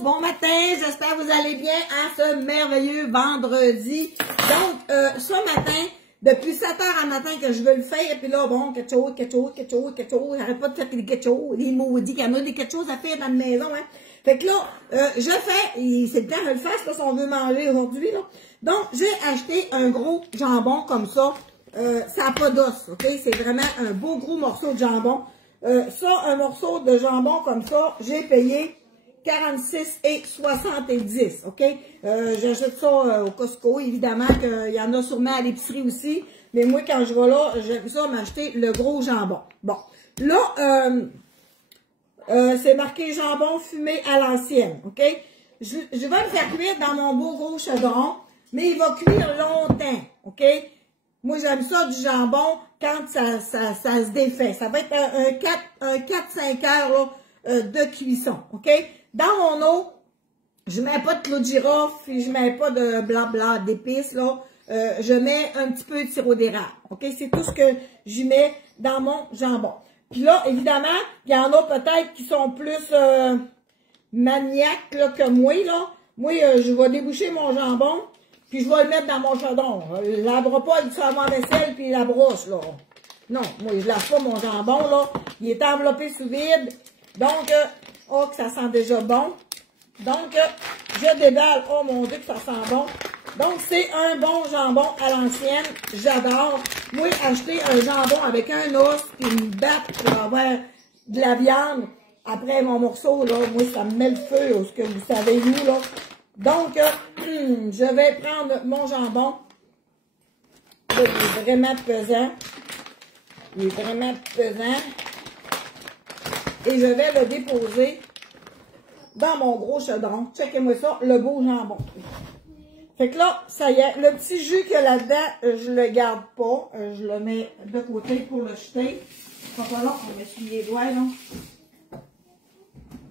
bon matin, j'espère que vous allez bien à ce merveilleux vendredi. Donc, ce matin, depuis 7 heures à matin que je veux le faire, puis là, bon, quelque chose, j'arrête pas de faire des quelque chose, les maudits, qu'il y en a des quelque chose à faire dans la maison, hein. Fait que là, je fais, et c'est le temps de le faire, si on veut manger aujourd'hui, là. Donc, j'ai acheté un gros jambon comme ça, ça n'a pas d'os, ok? C'est vraiment un beau gros morceau de jambon. Ça, un morceau de jambon comme ça, j'ai payé 46,70, ok? J'achète ça au Costco, évidemment qu'il y en a sûrement à l'épicerie aussi, mais moi, quand je vais là, j'aime ça m'acheter le gros jambon. Bon, là, c'est marqué jambon fumé à l'ancienne, ok? Je vais le faire cuire dans mon beau gros chaudron, mais il va cuire longtemps, ok? Moi, j'aime ça du jambon quand ça se défait. Ça va être un 4-5 heures là, de cuisson, ok? Dans mon eau, je mets pas de clou de girofle, puis je mets pas de blabla d'épices, là. Je mets un petit peu de sirop d'érable, ok? C'est tout ce que j'y mets dans mon jambon. Puis là, évidemment, il y en a peut-être qui sont plus maniaques là, que moi, là. Moi, je vais déboucher mon jambon, puis je vais le mettre dans mon chaudron. Je lavera pas le savon à vaisselle puis la brosse, là. Non, moi, je lave pas mon jambon, là. Il est enveloppé sous vide. Donc, oh, que ça sent déjà bon. Donc, je déballe. Oh, mon Dieu, que ça sent bon. Donc, c'est un bon jambon à l'ancienne. J'adore. Moi, acheter un jambon avec un os et une batte pour avoir de la viande après mon morceau, là, moi, ça me met le feu, ce que vous savez où, là. Donc, je vais prendre mon jambon. Là, il est vraiment pesant. Il est vraiment pesant. Et je vais le déposer dans mon gros chaudron. Checkez-moi ça, le beau jambon. Fait que là, ça y est, le petit jus qu'il y a là-dedans, je le garde pas. Je le mets de côté pour le jeter. Pas long, on va m'essuyer les doigts, là.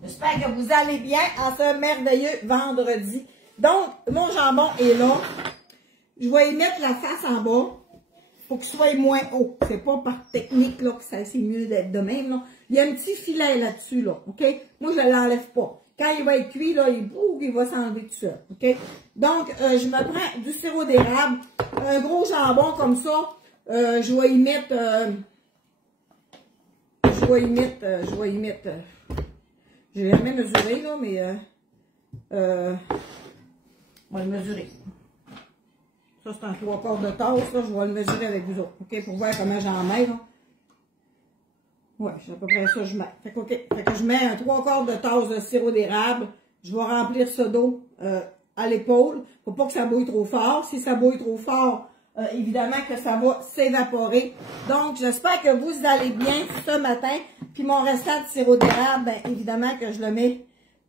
J'espère que vous allez bien en ce merveilleux vendredi. Donc, mon jambon est là. Je vais y mettre la face en bas pour qu'il soit moins haut. C'est pas par technique là, que c'est mieux d'être de même. Là. Il y a un petit filet là-dessus, là, OK? Moi, je ne l'enlève pas. Quand il va être cuit, là, il va s'enlever tout seul, OK? Donc, je me prends du sirop d'érable, un gros jambon comme ça. Je vais y mettre... j'ai jamais mesuré, là, mais... on va le mesurer. Ça, c'est un 3/4 de tasse, là. Je vais le mesurer avec vous autres, OK? Pour voir comment j'en mets, là. Ouais, c'est à peu près ça que je mets. Fait que, OK. Fait que je mets un 3/4 de tasse de sirop d'érable. Je vais remplir ça d'eau à l'épaule. Faut pas que ça bouille trop fort. Si ça bouille trop fort, évidemment que ça va s'évaporer. Donc, j'espère que vous allez bien ce matin. Puis mon restant de sirop d'érable, ben, évidemment que je le mets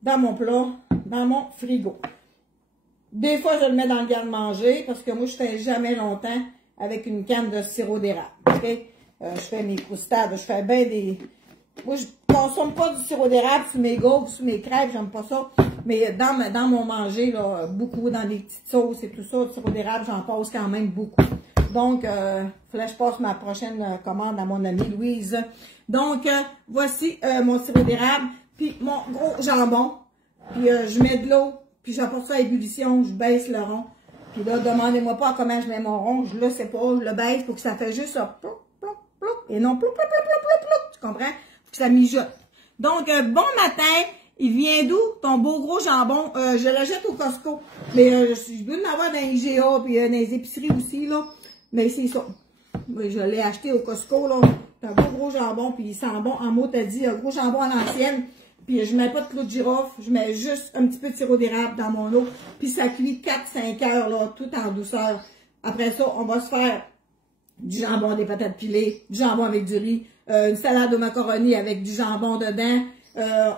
dans mon plat, dans mon frigo. Des fois, je le mets dans le garde-manger parce que moi, je fais jamais longtemps avec une canne de sirop d'érable. OK? Je fais mes croustades, je fais bien des... Moi, je consomme pas du sirop d'érable sur mes gaufres, sur mes crêpes, j'aime pas ça. Mais dans mon manger, là, beaucoup dans les petites sauces et tout ça, le sirop d'érable, j'en passe quand même beaucoup. Donc, là, je passe ma prochaine commande à mon amie Louise. Donc, voici mon sirop d'érable, puis mon gros jambon. Puis, je mets de l'eau. Puis j'apporte ça à ébullition, je baisse le rond. Puis là, demandez-moi pas comment je mets mon rond, je le sais pas, je le baisse pour que ça fait juste ça, plouc, plouc, plouc, et non plouc, plouc, plouc, plouc, plouc, plouc, tu comprends? Pour que ça mijote. Donc, bon matin, il vient d'où ton beau gros jambon? Je l'achète au Costco, mais je veux en avoir dans les IGA, puis dans les épiceries aussi, là. Mais c'est ça. Oui, je l'ai acheté au Costco, là. C'est un beau gros jambon, puis il sent bon, en mot t'as dit, un gros jambon à l'ancienne. Puis je mets pas de clou de girofle, je mets juste un petit peu de sirop d'érable dans mon eau. Puis ça cuit 4-5 heures, là, tout en douceur. Après ça, on va se faire du jambon, des patates pilées, du jambon avec du riz, une salade de macaroni avec du jambon dedans.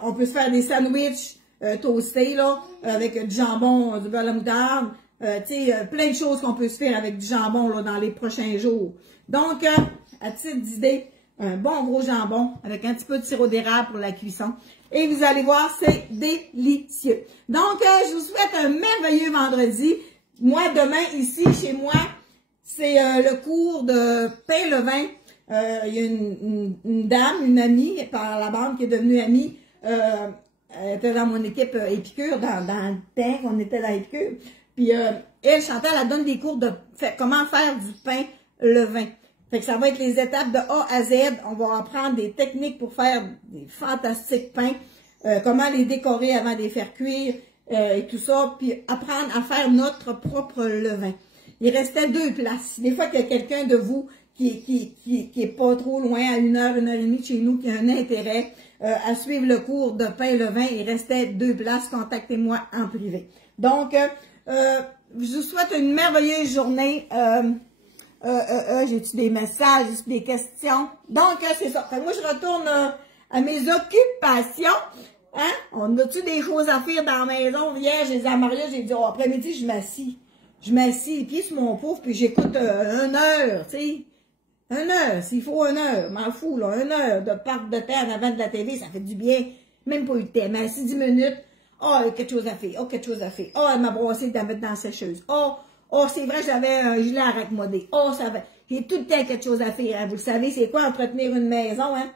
On peut se faire des sandwichs toastés, là, avec du jambon, du beurre à la moutarde. Tu sais, plein de choses qu'on peut se faire avec du jambon, là, dans les prochains jours. Donc, à titre d'idée, un bon gros jambon avec un petit peu de sirop d'érable pour la cuisson. Et vous allez voir, c'est délicieux. Donc, je vous souhaite un merveilleux vendredi. Moi, demain, ici, chez moi, c'est le cours de pain le vin. Il y a une dame, une amie par la bande qui est devenue amie. elle était dans mon équipe Épicure, dans le temps qu'on était dans Épicure. Puis elle, Chantal, elle donne des cours de comment faire du pain levain. Fait que ça va être les étapes de A à Z. On va apprendre des techniques pour faire des fantastiques pains. Comment les décorer avant de les faire cuire et tout ça. Puis apprendre à faire notre propre levain. Il restait 2 places. Des fois qu'il y a quelqu'un de vous qui est pas trop loin, à 1 heure et demie de chez nous, qui a un intérêt à suivre le cours de pain levain, il restait 2 places. Contactez-moi en privé. Donc, je vous souhaite une merveilleuse journée. J'ai-tu des messages, j'ai-tu des questions? Donc, c'est ça. Fait que moi, je retourne à mes occupations. Hein? On a-tu des choses à faire dans la maison? Hier, j'ai dit à Maria, j'ai dit, après-midi, je m'assis. Je m'assis les pieds sur mon pouf, puis j'écoute 1 heure, tu sais. 1 heure, s'il faut 1 heure, m'en fous, là. 1 heure de part de temps en avant de la télé, ça fait du bien. Même pas eu de temps, mais assis 10 minutes. Quelque chose à faire. Quelque chose à faire. Elle m'a brossé de la mettre dans la sécheuse. C'est vrai, j'avais un gilet à raccommoder. Ça va. J'ai tout le temps quelque chose à faire. Hein. Vous le savez, c'est quoi entretenir une maison, hein?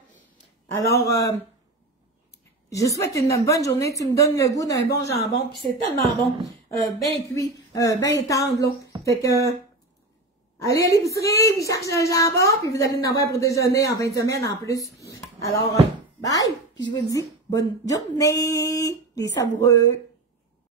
Alors, je souhaite une bonne journée. Tu me donnes le goût d'un bon jambon, puis c'est tellement bon. Bien cuit, bien tendre, là. Fait que, allez à l'épicerie, puis cherchez un jambon, puis vous allez en avoir pour déjeuner en fin de semaine en plus. Alors, bye! Puis je vous dis, bonne journée, les savoureux!